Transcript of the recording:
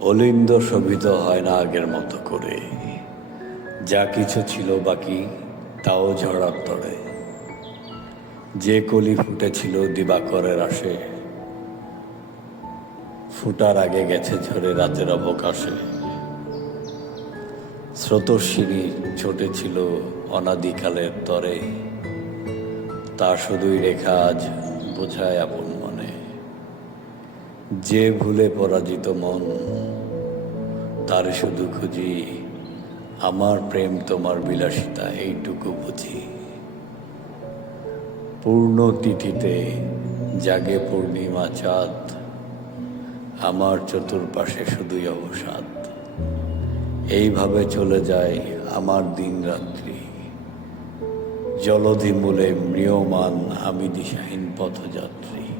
অলিন্দ শোভিত হয় না আগের মতো করে। যা কিছু ছিল বাকি, তাও ঝড়ার তরে। যে কলি ফুটেছিল দিবাকরের আসে, ফুটার আগে গেছে ঝরে রাতের অবকাশে। স্রোতস্বিনী ছোটেছিল অনাদিকালের তরে। তা শুধুই রেখা আজ বোঝায় আপন মনে। যে ভুলে পরাজিত মন তার শুধু খুঁজি। আমার প্রেম তোমার বিলাসিতা, এইটুকু বুঝি। পূর্ণ তিথিতে জাগে পূর্ণিমা চাঁদ। আমার চতুর্পাশে শুধুই অবসাদ। এইভাবে চলে যায় আমার দিন রাত্রি। জলধি মূলে ম্রিয়মান আমি দিশাহীন পথযাত্রী।